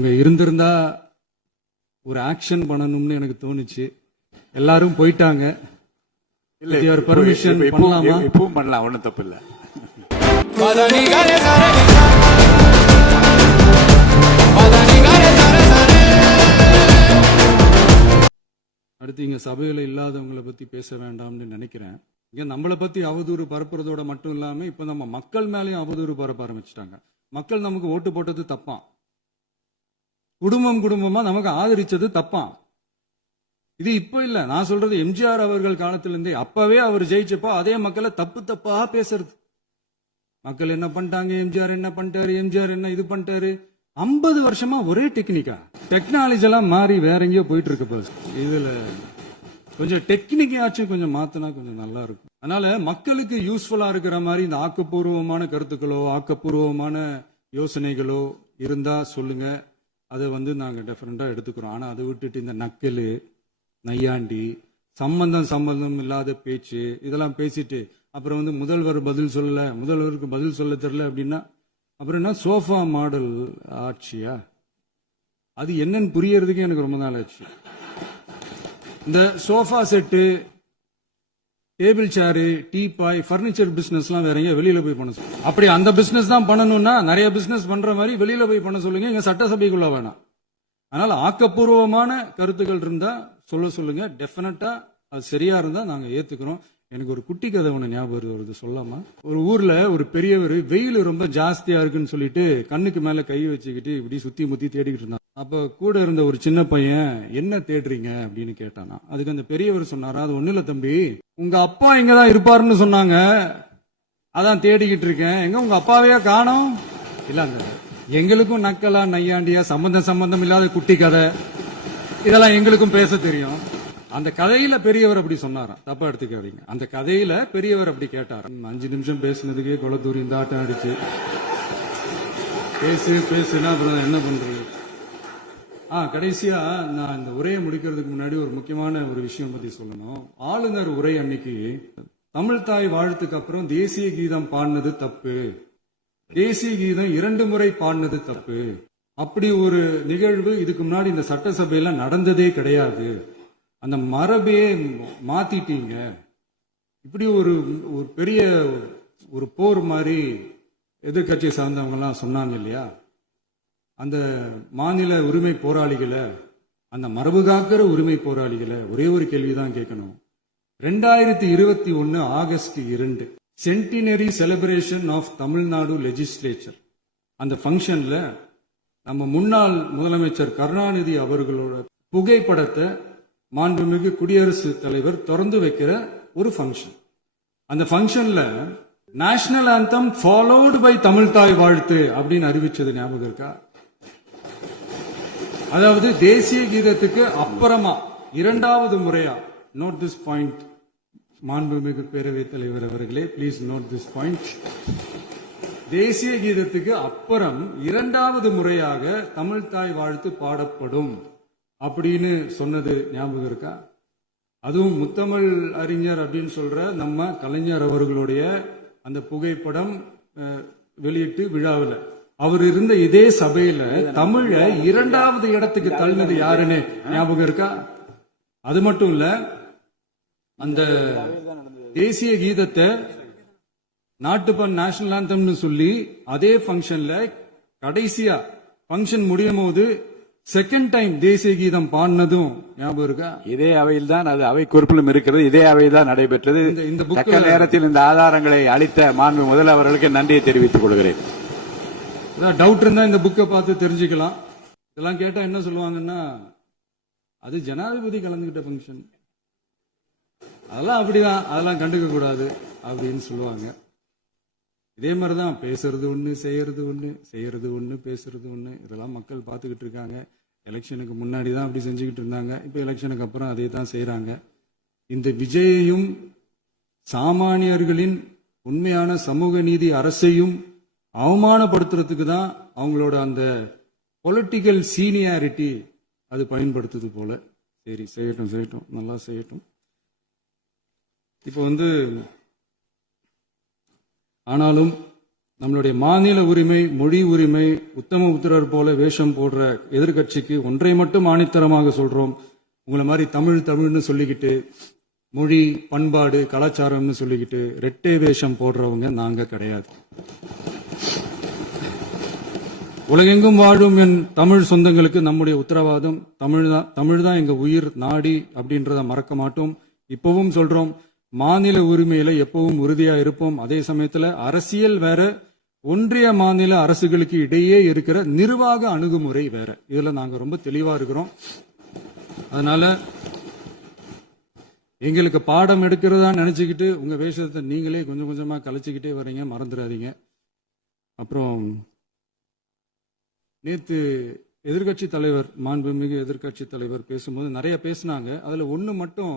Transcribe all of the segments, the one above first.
அவங்க இருந்திருந்தா ஒரு ஆக்ஷன் பண்ணணும்னு எனக்கு தோணுச்சு. எல்லாரும் போயிட்டாங்க. இல்ல பர்மிஷன் பண்ணலாமா? இப்பவும் பண்ணலாம், ஒன்றும் தப்பு இல்லை. அடுத்து இங்க சபையில இல்லாதவங்களை பத்தி பேச வேண்டாம்னு நினைக்கிறேன். இங்க நம்மளை பத்தி அவதூறு பரப்புறதோட மட்டும் இல்லாம இப்ப நம்ம மக்கள் மேலேயும் அவதூறு பரப்ப ஆரம்பிச்சிட்டாங்க. மக்கள் நமக்கு ஓட்டு போட்டது தப்பான், குடும்பம் குடும்பமா நமக்கு ஆதரிச்சது தப்பான். இது இப்ப இல்ல, நான் சொல்றது எம்ஜிஆர் அவர்கள் காலத்திலிருந்தே. அப்பவே அவர் ஜெயிச்சப்போ அதே மக்களை தப்பு தப்பா பேசுறது. மக்கள் என்ன பண்ணிட்டாங்க, எம்ஜிஆர் என்ன பண்ணிட்டாரு, எம்ஜிஆர் என்ன இது பண்ணிட்டாரு. 50 வருஷமா ஒரே டெக்னிக்கா, டெக்னாலஜி எல்லாம் மாறி வேற எங்கேயோ போயிட்டு இருக்கு. இதுல கொஞ்சம் டெக்னிக்காச்சும் கொஞ்சம் மாத்தினா கொஞ்சம் நல்லா இருக்கும். அதனால மக்களுக்கு யூஸ்ஃபுல்லா இருக்கிற மாதிரி இந்த ஆக்கப்பூர்வமான கருத்துக்களோ ஆக்கப்பூர்வமான யோசனைகளோ இருந்தா சொல்லுங்க. அதை நாங்க டெஃபரெண்டா எடுத்துக்கிறோம். ஆனா அதை விட்டுட்டு இந்த நக்கலு நையாண்டி சம்பந்தம் இல்லாத பேச்சு இதெல்லாம் பேசிட்டு அப்புறம் முதல்வர் பதில் சொல்லல, முதல்வருக்கு பதில் சொல்ல தெரியல அப்படின்னா அப்புறம் என்ன சோஃபா மாடல் ஆட்சியா? அது என்னன்னு புரியறதுக்கு எனக்கு ரொம்ப நாள் ஆச்சு. இந்த சோஃபா செட்டு, டேபிள் சேரு, டீபாய், பர்னிச்சர் பிசினஸ் எல்லாம் வேற எங்க வெளியில போய் பண்ண சொல்லுங்க. அப்படி அந்த பிசினஸ் தான் பண்ணணும்னா நிறைய பிசினஸ் பண்ற மாதிரி வெளியில போய் பண்ண சொல்லுங்க, இங்க சட்டசபைக்குள்ள வேணாம். அதனால ஆக்கப்பூர்வமான கருத்துக்கள் இருந்தா சொல்லுங்க. டெஃபினட்டா அது சரியா இருந்தா நாங்க ஏத்துக்கிறோம். எனக்கு ஒரு குட்டி கதை ஒண்ணு ஞாபகம் வருது, சொல்லாமா? ஒரு ஊர்ல ஒரு பெரியவர் வெயில் ரொம்ப ஜாஸ்தியா இருக்குன்னு சொல்லிட்டு கண்ணுக்கு மேல கை வச்சுக்கிட்டு இப்படி சுத்தி முத்தி தேடிக்கிட்டு இருந்தான். அப்ப கூட இருந்த ஒரு சின்ன பையன், என்ன தேடுறீங்க அப்படின்னு கேட்டானா. அதுக்கு அந்த பெரியவர் சொன்னாரா, அது ஒண்ணு இல்ல தம்பி, உங்க அப்பா இங்கதான் இருப்பாருன்னு சொன்னாங்க, அதான் தேடிக்கிட்டு இருக்கேன். எங்க உங்க அப்பாவையா காணோம்? இல்லங்க, எங்களுக்கும் நக்கலா நையாண்டியா சம்பந்தம் இல்லாத குட்டி கதை இதெல்லாம் எங்களுக்கும் பேச தெரியும். அந்த கதையில பெரியவர் அப்படி சொன்னாராம், தப்பா எடுத்துக்காதீங்க. அந்த கதையில பெரியவர் அப்படி கேட்டாராம். 5 நிமிஷம் பேசுனதுக்கே கொலத்தூரி இந்த ஆட்டம் அடிச்சு பேசுனா அப்புறம் என்ன பண்றது? கடைசியா நான் இந்த உரையை முடிக்கிறதுக்கு முன்னாடி ஒரு முக்கியமான ஒரு விஷயம் பத்தி சொல்லணும். ஆளுநர் உரை அன்னைக்கு தமிழ் தாய் வாழ்த்துக்கு அப்புறம் தேசிய கீதம் பாடினது தப்பு, தேசிய கீதம் 2 முறை பாடினது தப்பு. அப்படி ஒரு நிகழ்வு இதுக்கு முன்னாடி இந்த சட்டசபையில நடந்ததே கிடையாது. அந்த மரபையே மாத்திட்டீங்க. இப்படி ஒரு பெரிய ஒரு போர் மாதிரி எதிர்கட்சியை சார்ந்தவங்க எல்லாம் சொன்னாங்க இல்லையா? அந்த மாநில உரிமை போராளிகளை, அந்த மரபு காக்கிற உரிமை போராளிகளை ஒரே ஒரு கேள்விதான் கேட்கணும். 2021 August 2 centenary celebration of Tamil Nadu legislature, அந்த ஃபங்க்ஷன்ல நம்ம முன்னாள் முதலமைச்சர் கருணாநிதி அவர்களோட புகைப்படத்தை மாண்புமிகு குடியரசுத் தலைவர் திறந்து வைக்கிற ஒரு ஃபங்க்ஷன். அந்த ஃபங்க்ஷன்ல national anthem followed by Tamil தாய் வாழ்த்து அப்படின்னு அறிவிச்சது ஞாபகம் இருக்கா? அதாவது தேசிய கீதத்துக்கு அப்புறமா 2வது முறையா, நோட் திஸ் பாயிண்ட் மாண்புமிகு பேரவைத் தலைவர் அவர்களே, பிளீஸ் நோட் திஸ் பாயிண்ட். தேசிய கீதத்துக்கு அப்புறம் 2வது முறையாக தமிழ் தாய் வாழ்த்து பாடப்படும் அப்படின்னு சொன்னது ஞாபகம் இருக்கா? அதுவும் முத்தமிழ் அறிஞர் அப்படின்னு சொல்ற நம்ம கலைஞர் அவர்களுடைய அந்த புகைப்படம் வெளியிட்டு விழாவில் அவர் இருந்த இதே சபையில தமிழ 2வது இடத்துக்கு தள்ளினது யாருன்னு ஞாபகம் இருக்கா? அது மட்டும் இல்ல, அந்த தேசிய கீதத்தை நாட்டுப்பண் நேஷனல் ஆந்தம்னு சொல்லி அதே ஃபங்க்ஷன்ல கடைசியா ஃபங்க்ஷன் முடியும் போது செகண்ட் டைம் தேசிய கீதம் பாடினதும் ஞாபகம் இருக்கா? இதே அவையில் தான், அது அவை குறிப்பிலும் இருக்கிறது, இதே அவையில் தான் நடைபெற்றது. இந்த நேரத்தில் இந்த ஆதாரங்களை அளித்த மாண்பு முதல் அவர்களுக்கு நன்றியை தெரிவித்துக் கொள்கிறேன். டவுட் இருந்தா இந்த புக்கை பார்த்து தெரிஞ்சுக்கலாம். இதெல்லாம் கேட்டா என்ன சொல்லுவாங்கன்னா, அது ஜனாதிபதி கலந்துகிட்ட ஃபங்க்ஷன், அதெல்லாம் அப்படிதான், அதெல்லாம் கண்டுக்க கூடாது அப்படின்னு சொல்லுவாங்க. இதே மாதிரிதான் பேசுறது ஒண்ணு, செய்யறது ஒண்ணு, செய்யறது ஒண்ணு, பேசுறது ஒண்ணு. இதெல்லாம் மக்கள் பார்த்துக்கிட்டு இருக்காங்க. எலெக்ஷனுக்கு முன்னாடி தான் அப்படி செஞ்சுக்கிட்டு இருந்தாங்க, இப்ப எலெக்ஷனுக்கு அப்புறம் அதே தான் செய்யறாங்க. இந்த விஜயையும் சாமானியர்களின் உண்மையான சமூக நீதி அரசையும் அவமானப்படுத்துறதுக்கு தான் அவங்களோட அந்த பொலிட்டிக்கல் சீனியாரிட்டி அது பயன்படுத்துது போல. சரி, செய்யட்டும், நல்லா செய்யட்டும். இப்போ ஆனாலும் நம்மளுடைய மாநில உரிமை, மொழி உரிமை, உத்தம உத்தரர் போல வேஷம் போடுற எதிர்க்கட்சிக்கு ஒன்றை மட்டும் ஆணித்தரமாக சொல்றோம். உங்களை மாதிரி தமிழ்னு சொல்லிக்கிட்டு, மொழி, பண்பாடு, கலாச்சாரம்னு சொல்லிக்கிட்டு ரெட்டை வேஷம் போடுறவங்க நாங்க கிடையாது. உலகெங்கும் வாழும் என் தமிழ் சொந்தங்களுக்கு நம்முடைய உத்தரவாதம் தமிழ் தான் எங்க உயிர் நாடி அப்படின்றத மறக்க மாட்டோம். இப்பவும் சொல்றோம், மாநில உரிமையில எப்பவும் உறுதியா இருப்போம். அதே சமயத்துல அரசியல் வேற, ஒன்றிய மாநில அரசுகளுக்கு இடையே இருக்கிற நிர்வாக அணுகுமுறை வேற. இதுல நாங்க ரொம்ப தெளிவா இருக்கிறோம். அதனால எங்களுக்கு பாடம் எடுக்கிறதா நினைச்சுக்கிட்டு உங்க வேஷத்தை நீங்களே கொஞ்சம் கொஞ்சமா கலைச்சுக்கிட்டே வர்றீங்க, மறந்துடாதீங்க. அப்புறம் நேத்து எதிர்கட்சி தலைவர், மாண்புமிகு எதிர்கட்சி தலைவர் பேசும்போது நிறைய பேசினாங்க. அதுல ஒண்ணு மட்டும்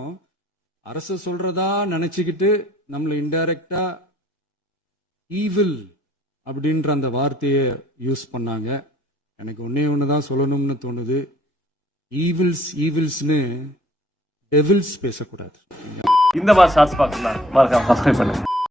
அரசு சொல்றதா நினைச்சுக்கிட்டு நம்மளை இன்டைரக்டா ஈவில் அப்படின்ற அந்த வார்த்தையை யூஸ் பண்ணாங்க. எனக்கு ஒன்னே ஒண்ணுதான் சொல்லணும்னு தோணுது, ஈவில்ஸ்னு டெவில்ஸ் பேசக்கூடாது. இந்த மாதிரி ஷார்ட்ஸ் பார்க்கலாம், மறக்காம சப்ஸ்கிரைப் பண்ணுங்க.